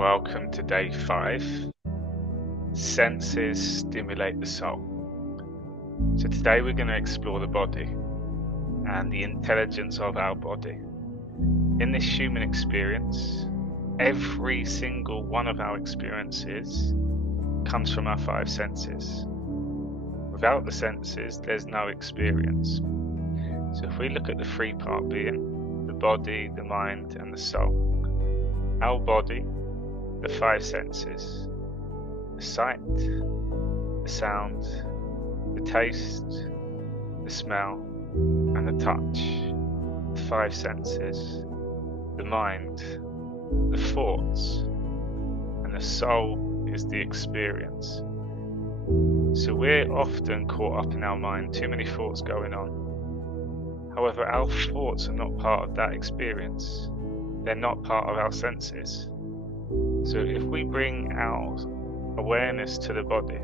Welcome to day 5. Senses stimulate the soul. So today we're going to explore the body and the intelligence of our body. In this human experience, every single one of our experiences comes from our 5 senses. Without the senses, there's no experience. So if we look at the 3-part being, the body, the mind and the soul. Our body, the 5 senses, the sight, the sound, the taste, the smell and the touch, the 5 senses, the mind, the thoughts, and the soul is the experience. So we're often caught up in our mind, too many thoughts going on. However, our thoughts are not part of that experience. They're not part of our senses. So if we bring our awareness to the body,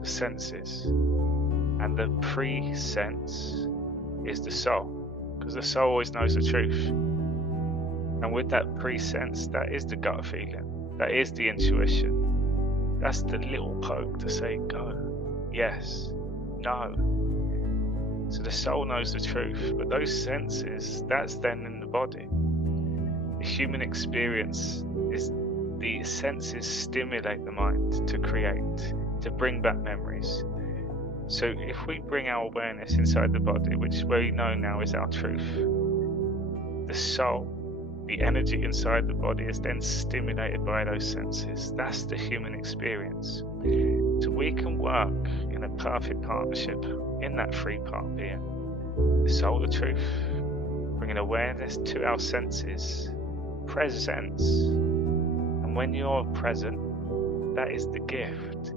the senses, and the pre-sense is the soul, because the soul always knows the truth. And with that pre-sense, that is the gut feeling, that is the intuition. That's the little poke to say go, yes, no. So the soul knows the truth, but those senses, that's then in the body. The human experience is the senses stimulate the mind to create, to bring back memories. So if we bring our awareness inside the body, which we know now is our truth, the soul, the energy inside the body is then stimulated by those senses. That's the human experience. So we can work in a perfect partnership in that 3-part being. The soul, the truth, bringing awareness to our senses, presence. And when you're present, that is the gift.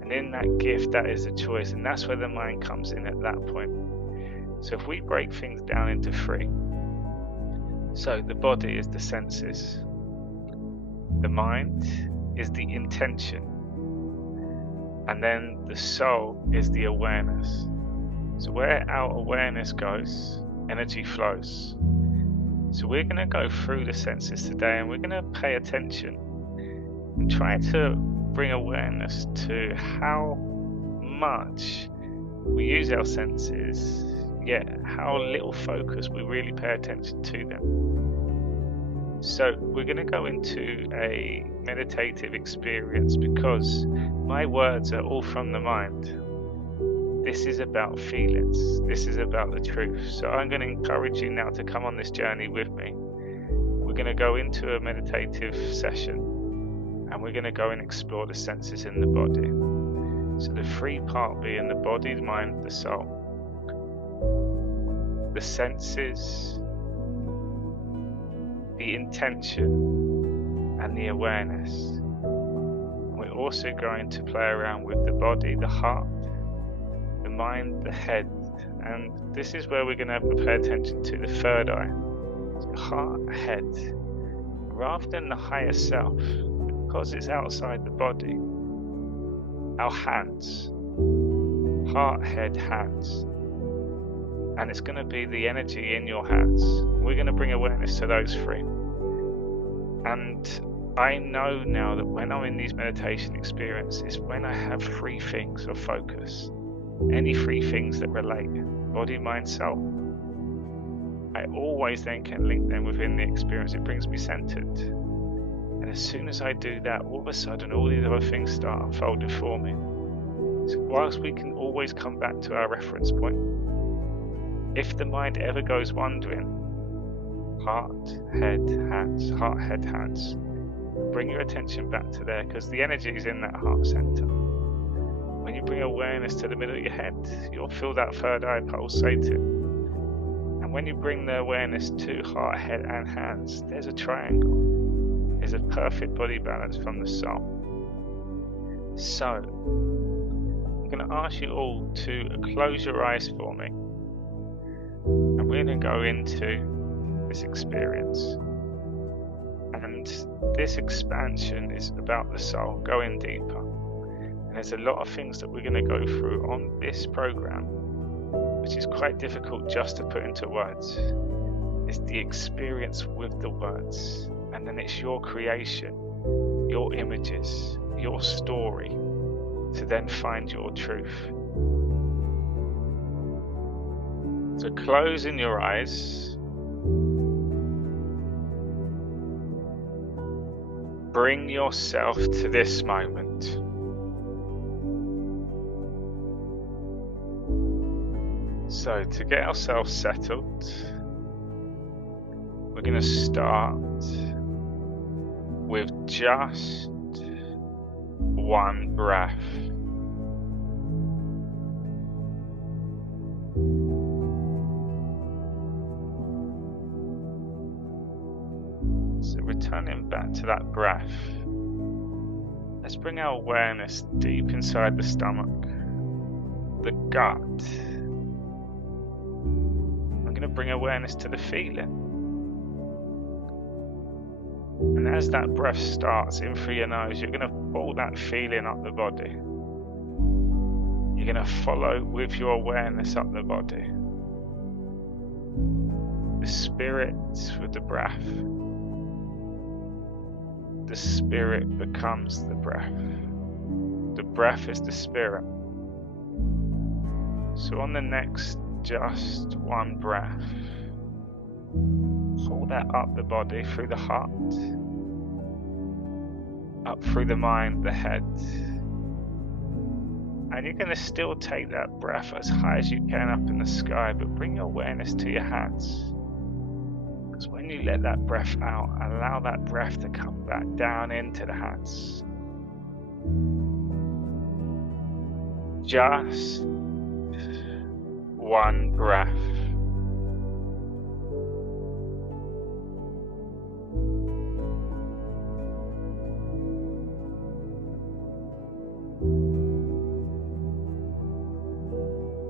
And in that gift, that is the choice. And that's where the mind comes in at that point. So if we break things down into 3. So the body is the senses. The mind is the intention. And then the soul is the awareness. So where our awareness goes, energy flows. So we're going to go through the senses today and we're going to pay attention and try to bring awareness to how much we use our senses, yet how little focus we really pay attention to them. So we're going to go into a meditative experience because my words are all from the mind. This is about feelings. This is about the truth. So I'm going to encourage you now to come on this journey with me. We're going to go into a meditative session and we're going to go and explore the senses in the body. So the 3-part being the body, the mind, the soul. The senses, the intention and the awareness. We're also going to play around with the body, the heart, the mind, the head, and this is where we're going to have to pay attention to the 3rd eye. So heart, head, rather than the higher self, because it's outside the body. Our hands, heart, head, hands, and it's going to be the energy in your hands. We're going to bring awareness to those 3. And I know now that when I'm in these meditation experiences, when I have 3 things of focus, any 3 things that relate, body, mind, soul, I always then can link them within the experience. It brings me centered. And as soon as I do that, all of a sudden all these other things start unfolding for me. So whilst we can always come back to our reference point, if the mind ever goes wandering, heart, head, hands, heart, head, hands, bring your attention back to there because the energy is in that heart center. When you bring awareness to the middle of your head, you'll feel that 3rd eye pulsating. And when you bring the awareness to heart, head and hands, there's a triangle. There's a perfect body balance from the soul. So, I'm going to ask you all to close your eyes for me. And we're going to go into this experience. And this expansion is about the soul, going deeper. And there's a lot of things that we're going to go through on this program, which is quite difficult just to put into words. It's the experience with the words, and then it's your creation. your images, your story, to then find your truth. So closing your eyes, bring yourself to this moment. So to get ourselves settled, we're going to start with just one breath. So returning back to that breath, let's bring our awareness deep inside the stomach, the gut. I'm going to bring awareness to the feeling. And as that breath starts in through your nose, you're going to pull that feeling up the body. You're going to follow with your awareness up the body. The spirit with the breath. The spirit becomes the breath. The breath is the spirit. So on the next just one breath, pull that up the body through the heart, up through the mind, the head. And you're going to still take that breath as high as you can up in the sky, but bring your awareness to your hands. Because when you let that breath out, allow that breath to come back down into the hands. Just one breath.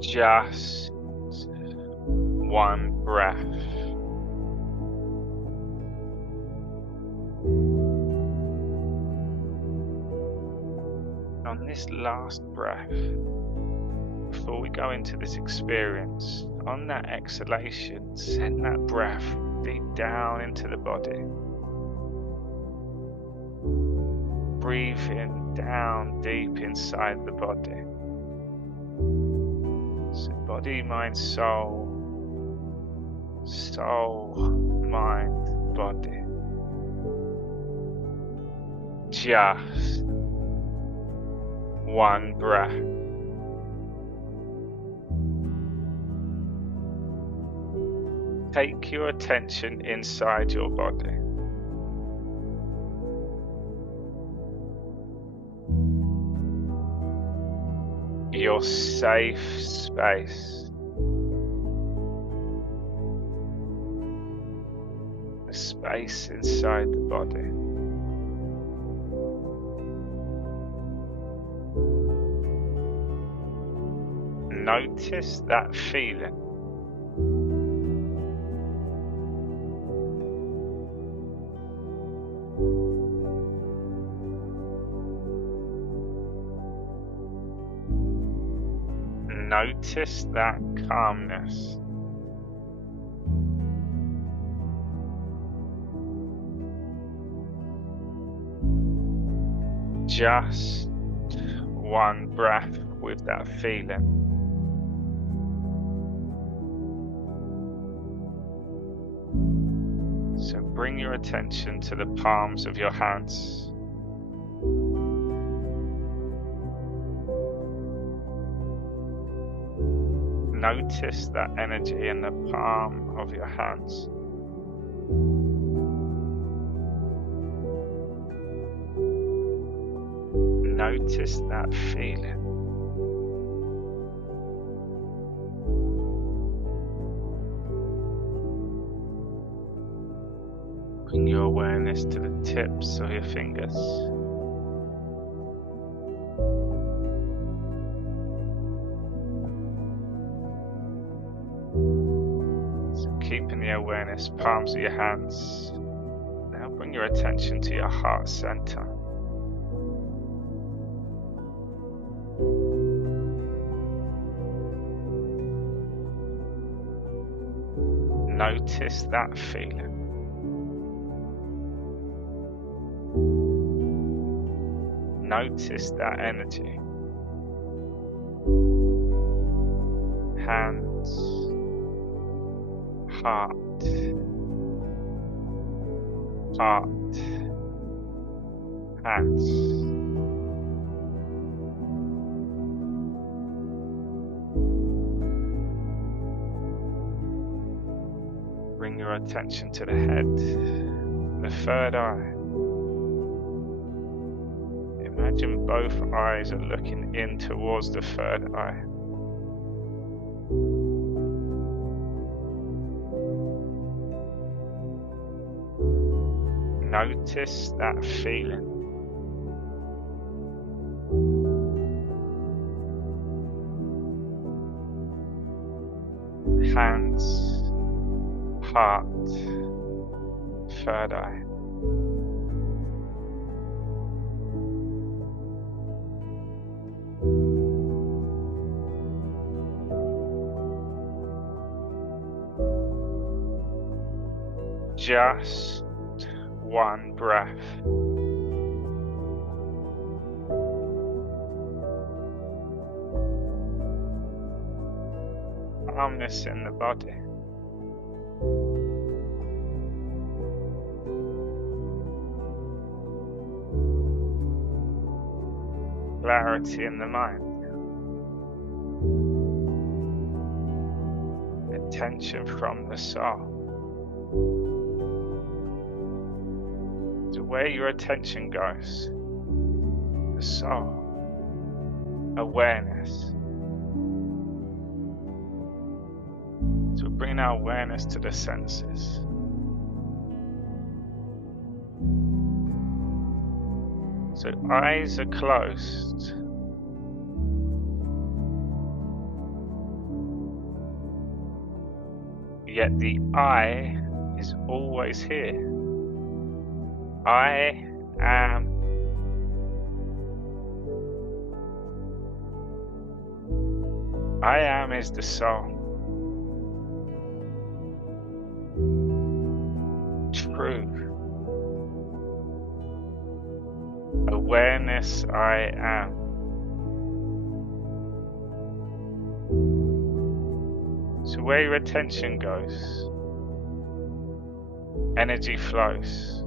Just one breath. On this last breath, before we go into this experience, on that exhalation, send that breath deep down into the body. Breathing down deep inside the body. So body, mind, soul, mind, body. Just one breath. Take your attention inside your body. Your safe space. The space inside the body. Notice that feeling. Notice that calmness. Just one breath with that feeling. So bring your attention to the palms of your hands. Notice that energy in the palm of your hands. Notice that feeling. Bring your awareness to the tips of your fingers. Keeping the awareness, palms of your hands. Now bring your attention to your heart center. Notice that feeling. Notice that energy. Hands, heart, heart, hands. Bring your attention to the head, the third eye. Imagine both eyes are looking in towards the third eye. Notice that feeling. Hands, heart, third eye. Just one breath. Calmness in the body. Clarity in the mind. Attention from the soul. So where your attention goes, the soul, awareness. So bring our awareness to the senses. So eyes are closed. Yet the I is always here. I am. I am is the soul. Truth. Awareness, I am. So where your attention goes, energy flows.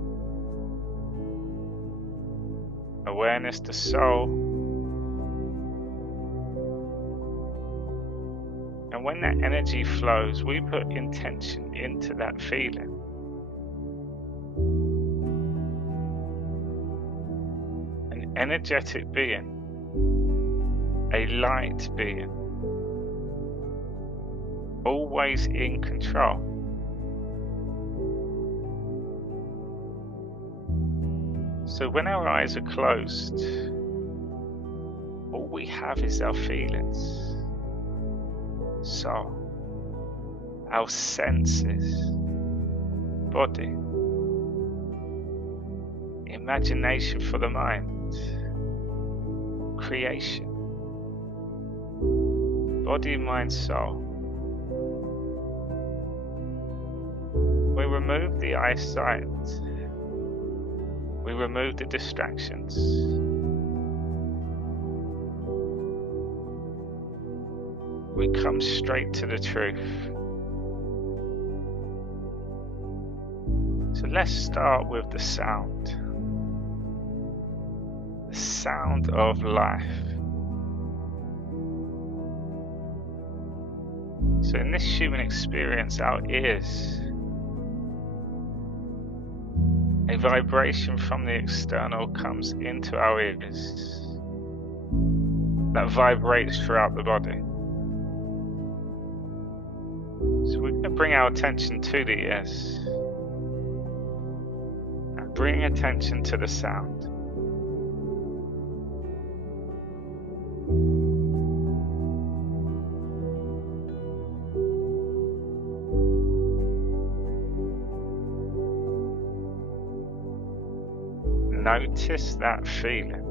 Awareness, the soul. And when that energy flows, we put intention into that feeling. An energetic being, a light being, always in control. So when our eyes are closed, all we have is our feelings, soul, our senses, body, imagination for the mind, creation, body, mind, soul. We remove the eyesight. We remove the distractions. We come straight to the truth. So let's start with the sound. The sound of life. So in this human experience, our ears, a vibration from the external comes into our ears that vibrates throughout the body. So we're going to bring our attention to the ears and bring attention to the sound. Notice that feeling.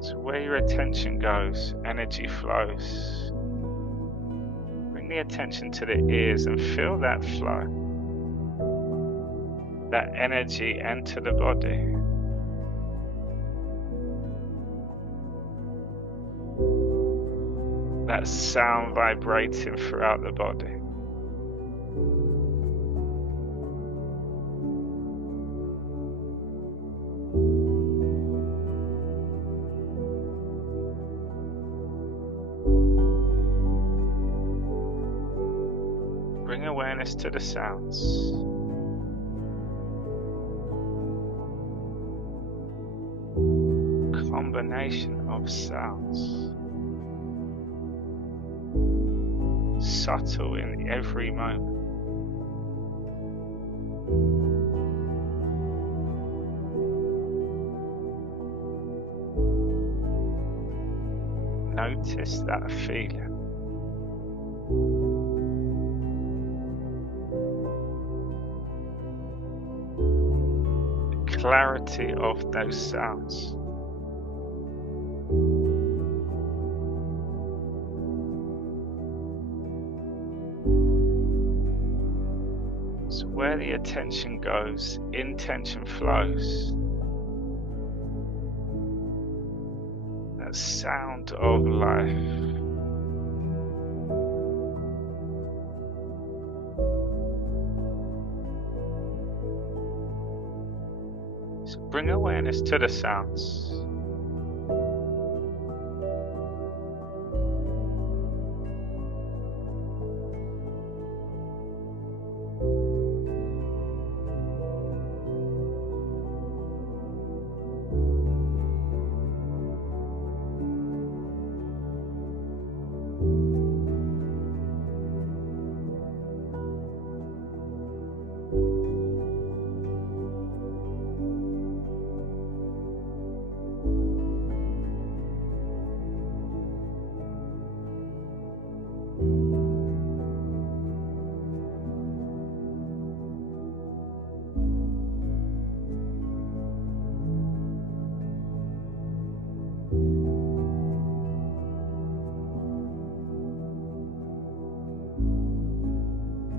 So where your attention goes, energy flows. Bring bring the attention to the ears and feel that flow, that energy enter the body. That sound vibrating throughout the body. Bring awareness to the sounds. Combination of sounds. Subtle in every moment. Notice that feeling. The clarity of those sounds. So where the attention goes, intention flows. That sound of life. So bring awareness to the sounds.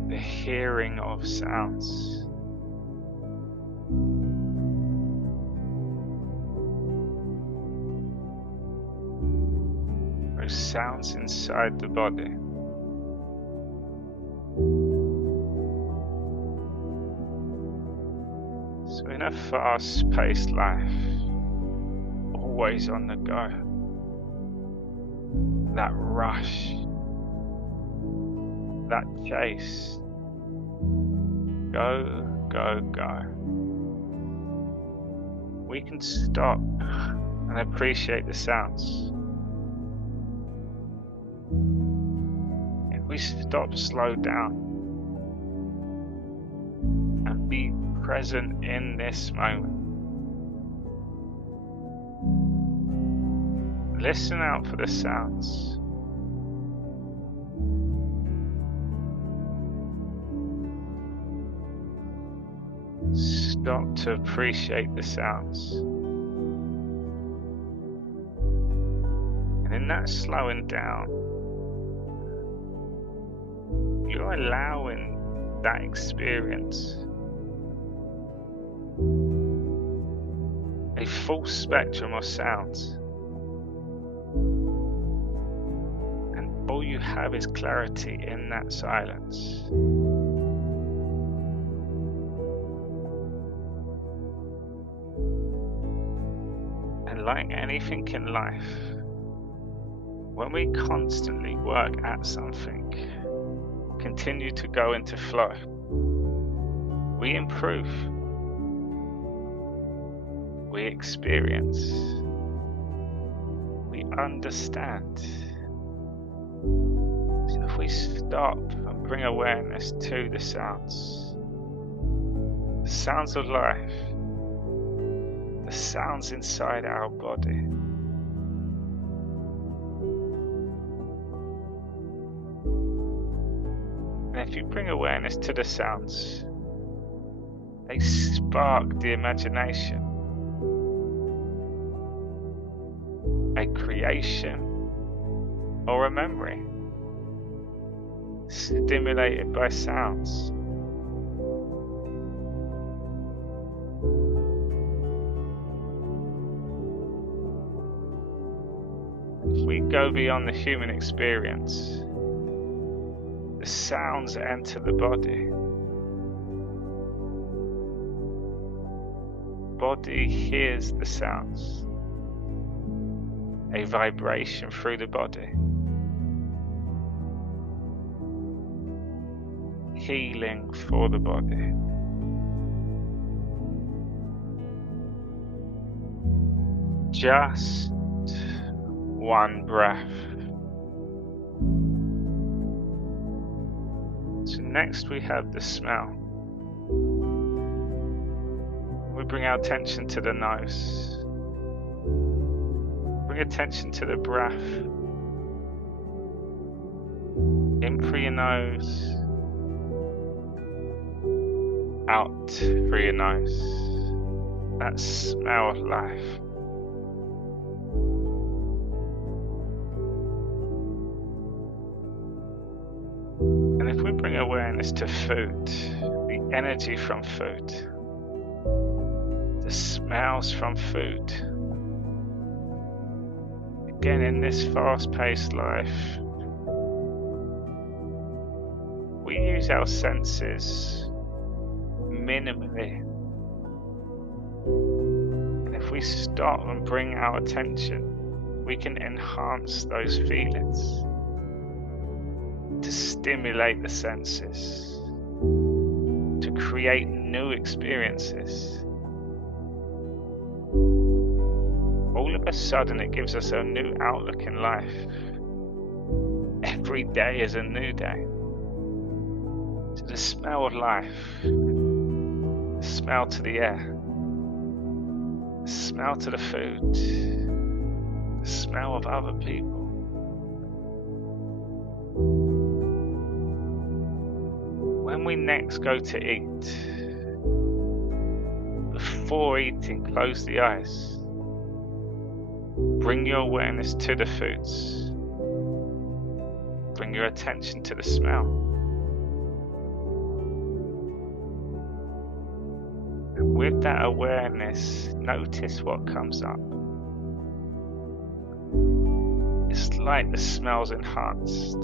The hearing of sounds. Those sounds inside the body. So in a fast-paced life, always on the go, that rush, that chase, go, go, go. We can stop and appreciate the sounds. If we stop, slow down, and be present in this moment. Listen out for the sounds. Stop to appreciate the sounds. And in that slowing down, you're allowing that experience, a full spectrum of sounds. And all you have is clarity in that silence. Like anything in life, when we constantly work at something, continue to go into flow, we improve, we experience, we understand. So if we stop and bring awareness to the sounds of life, the sounds inside our body. And if you bring awareness to the sounds, they spark the imagination, a creation or a memory. stimulated by sounds. If we go beyond the human experience, the sounds enter the body. Body hears the sounds, a vibration through the body, healing for the body. Just one breath. So next we have the smell. We bring our attention to the nose. Bring attention to the breath. In through your nose, out through your nose. That smell of life. And if we bring awareness to food, the energy from food, the smells from food. Again, in this fast-paced life, we use our senses minimally. And if we stop and bring our attention, we can enhance those feelings to stimulate the senses, to create new experiences. All of a sudden it gives us a new outlook in life. Every day is a new day. So the smell of life, the smell to the air, the smell to the food, the smell of other people. When we next go to eat, before eating, close the eyes. Bring your awareness to the foods. Bring your attention to the smell. And with that awareness, notice what comes up. It's like the smell's enhanced.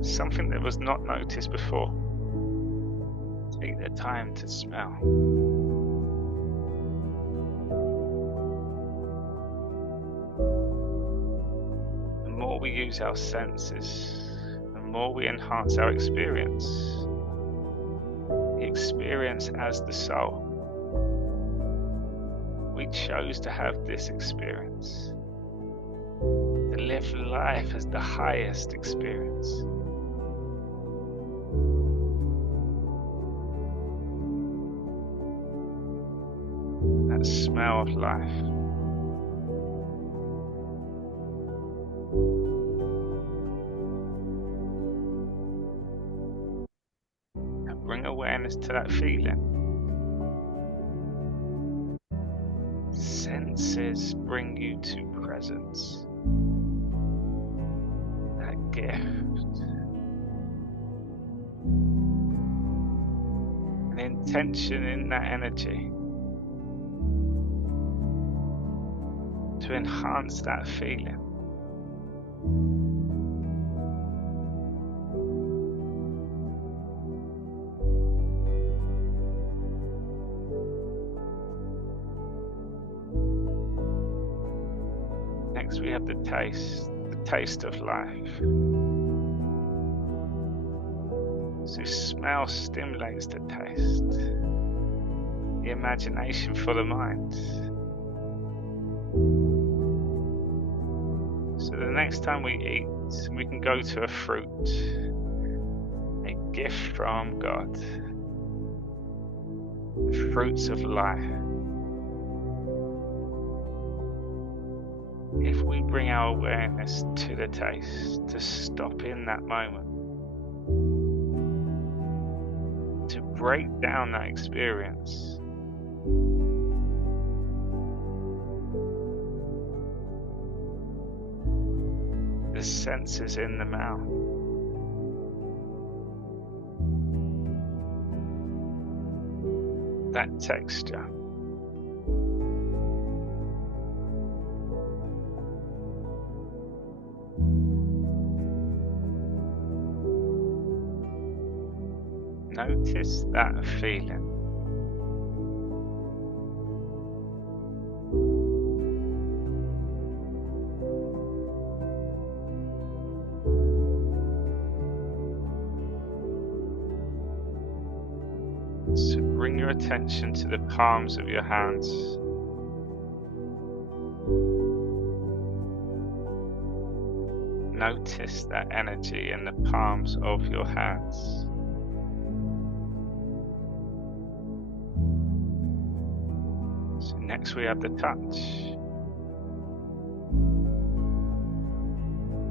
Something that was not noticed before. Take the time to smell. The more we use our senses, the more we enhance our experience. The experience as the soul. We chose to have this experience. To live life as the highest experience. That smell of life. Now bring awareness to that feeling. Senses bring you to presence. That gift. An intention in that energy. To enhance that feeling. Next we have the taste of life. So smell stimulates the taste, the imagination for the mind. So the next time we eat, we can go to a fruit, a gift from God, the fruits of life. If we bring our awareness to the taste, to stop in that moment, to break down that experience, the senses in the mouth. That texture. Notice that feeling. So bring your attention to the palms of your hands. Notice that energy in the palms of your hands. So next we have the touch.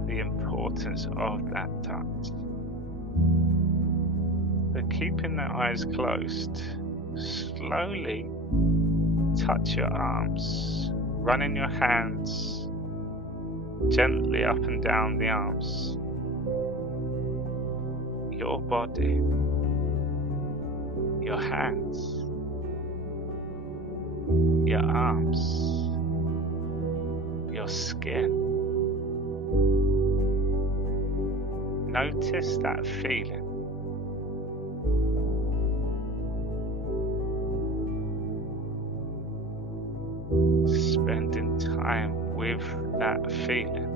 The importance of that touch. So keeping the eyes closed, slowly touch your arms, running your hands gently up and down the arms. Your body, your hands, your arms, your skin. Notice that feeling. Spending time with that feeling.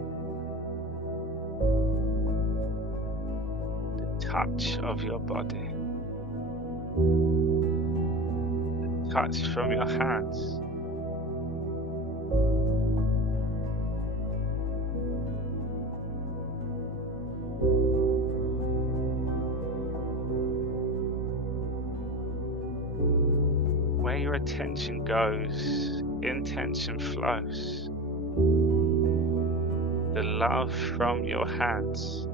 The touch of your body. The touch from your hands. Where your attention goes, intention flows. The love from your hands.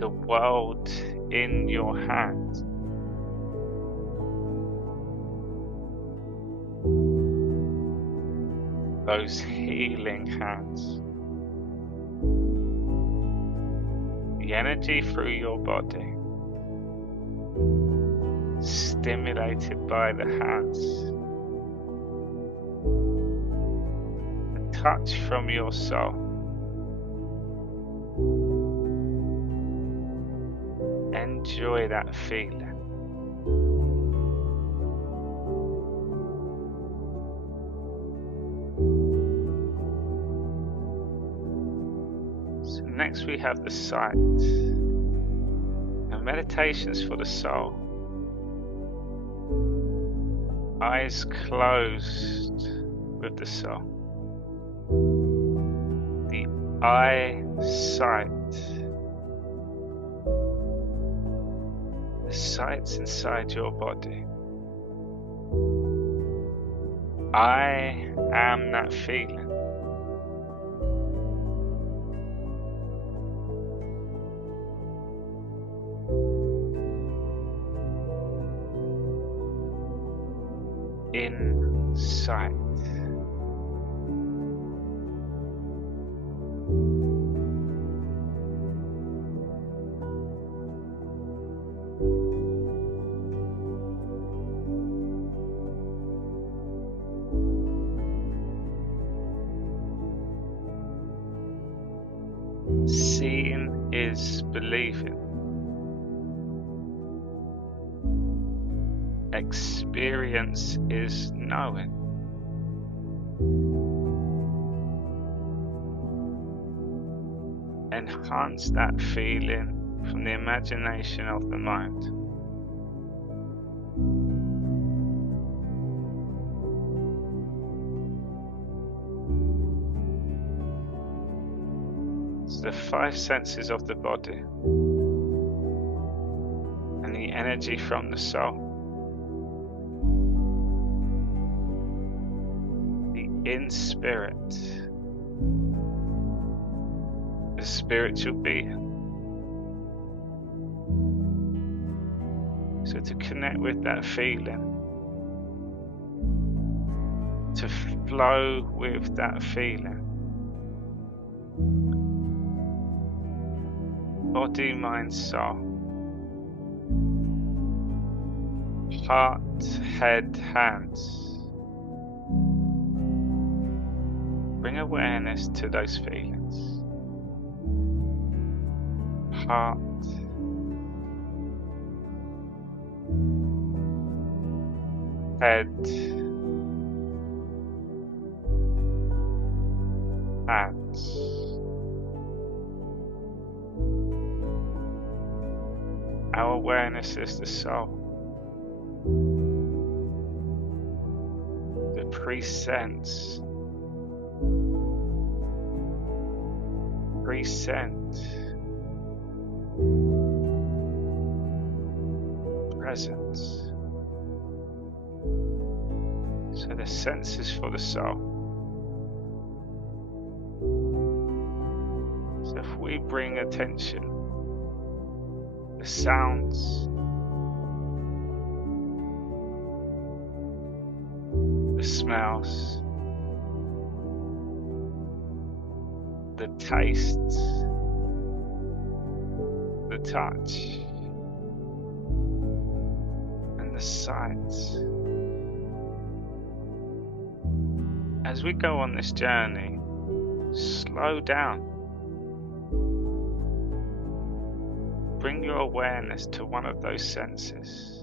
The world in your hands. Those healing hands. The energy through your body. Stimulated by the hands. The touch from your soul. Enjoy that feeling. So next we have the sight. And meditations for the soul. Eyes closed with the soul. The eye sight. The sights inside your body. I am that feeling. In sight. Seeing is believing. Experience is knowing. Enhance that feeling from the imagination of the mind. It's the five senses of the body and the energy from the soul. In spirit, the spiritual being. So to connect with that feeling, to flow with that feeling. Body, mind, soul. Heart, head, hands. Bring awareness to those feelings. Heart, head, hands. Our awareness is the soul. The present. Present. So the senses for the soul. So if we bring attention, the sounds, the smells, the tastes, the touch, and the sights. As we go on this journey, slow down. Bring your awareness to one of those senses.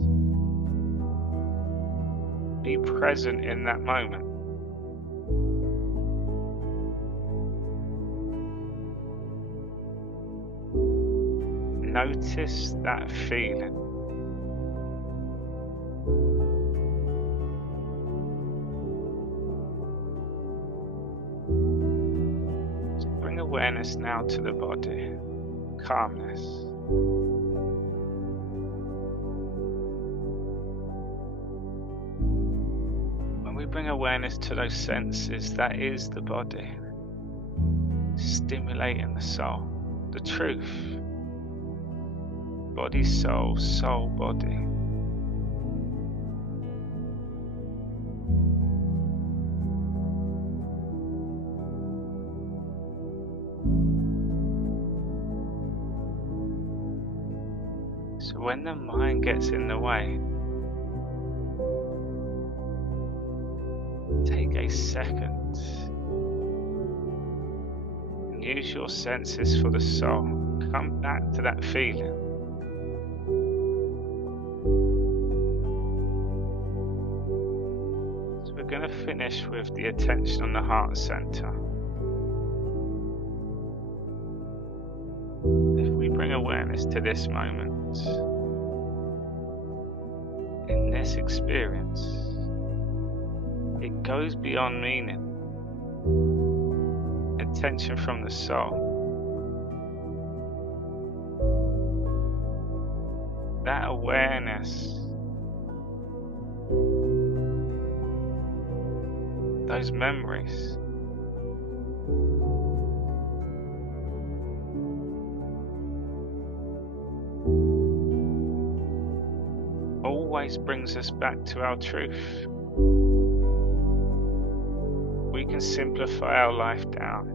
Be present in that moment. Notice that feeling. So bring awareness now to the body. Calmness. When we bring awareness to those senses, that is the body. Stimulating the soul, the truth. Body, soul, soul, body. So when the mind gets in the way, take a second and use your senses for the soul. Come back to that feeling. We're going to finish with the attention on the heart center. If we bring awareness to this moment, in this experience, it goes beyond meaning. Attention from the soul. That awareness, those memories, always brings us back to our truth. We can simplify our life down.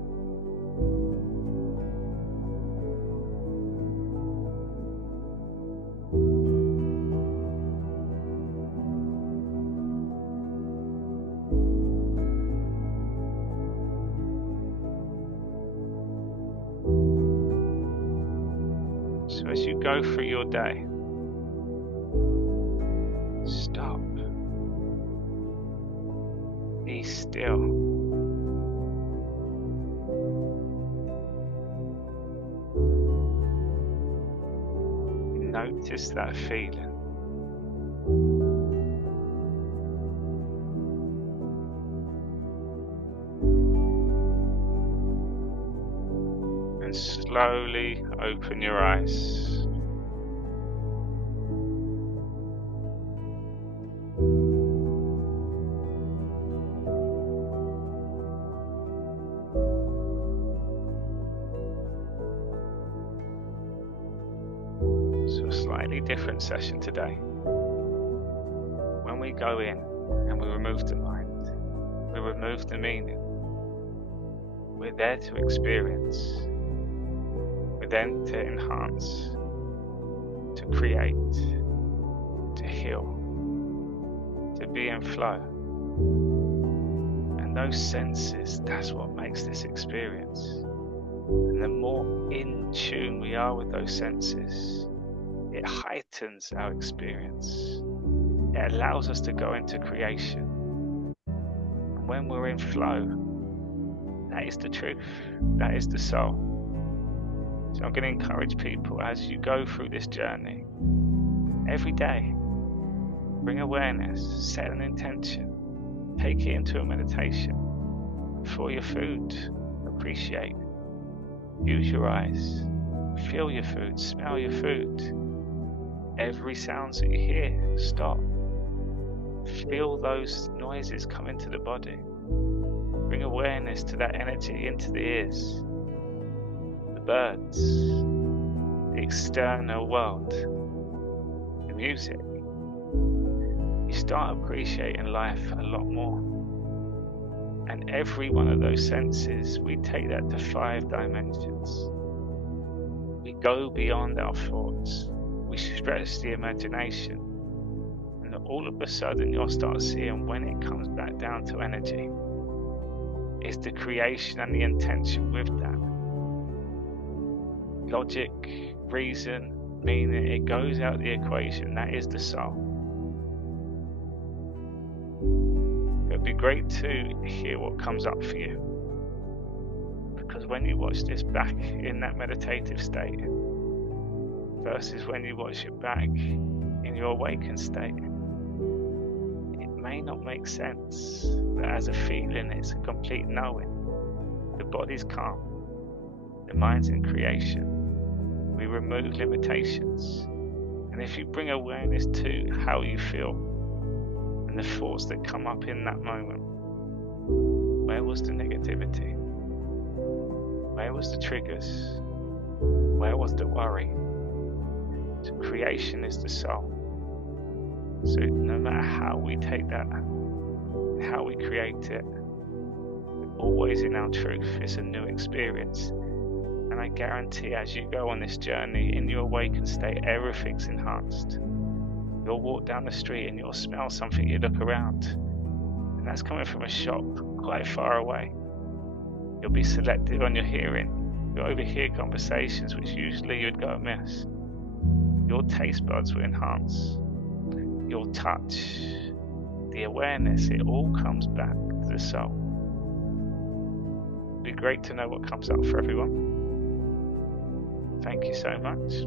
So as you go through your day, stop, be still, notice that feeling. And slowly open your eyes. So a slightly different session today. When we go in and we remove the mind, we remove the meaning. We're there to experience. We're there to enhance, to create, to heal, to be in flow. And those senses, that's what makes this experience. And the more in tune we are with those senses, it heightens our experience. It allows us to go into creation. And when we're in flow, that is the truth. That is the soul. So I'm going to encourage people as you go through this journey, every day, bring awareness, set an intention, take it into a meditation. For your food, appreciate. Use your eyes, feel your food, smell your food. Every sound that you hear, stop. Feel those noises come into the body. Bring awareness to that energy into the ears, the birds, the external world, the music. You start appreciating life a lot more. And every one of those senses, we take that to 5 dimensions. We go beyond our thoughts. We stretch the imagination. And all of a sudden, you'll start seeing when it comes back down to energy. It's the creation and the intention with that. Logic, reason, meaning, it goes out the equation. That is the soul. It'd be great to hear what comes up for you. Because when you watch this back in that meditative state versus when you watch it back in your awakened state, it may not make sense, but as a feeling, it's a complete knowing. The body's calm, the mind's in creation. We remove limitations, and if you bring awareness to how you feel and the thoughts that come up in that moment, where was the negativity? Where was the triggers? Where was the worry? So creation is the soul. So no matter how we take that, how we create it, we're always in our truth. It's a new experience. And I guarantee as you go on this journey in your awakened state, everything's enhanced. You'll walk down the street and you'll smell something, you look around, and that's coming from a shop quite far away. You'll be selective on your hearing. You'll overhear conversations which usually you'd go amiss. Your taste buds will enhance. Your touch, the awareness, it all comes back to the soul. It'd be great to know what comes up for everyone. Thank you so much.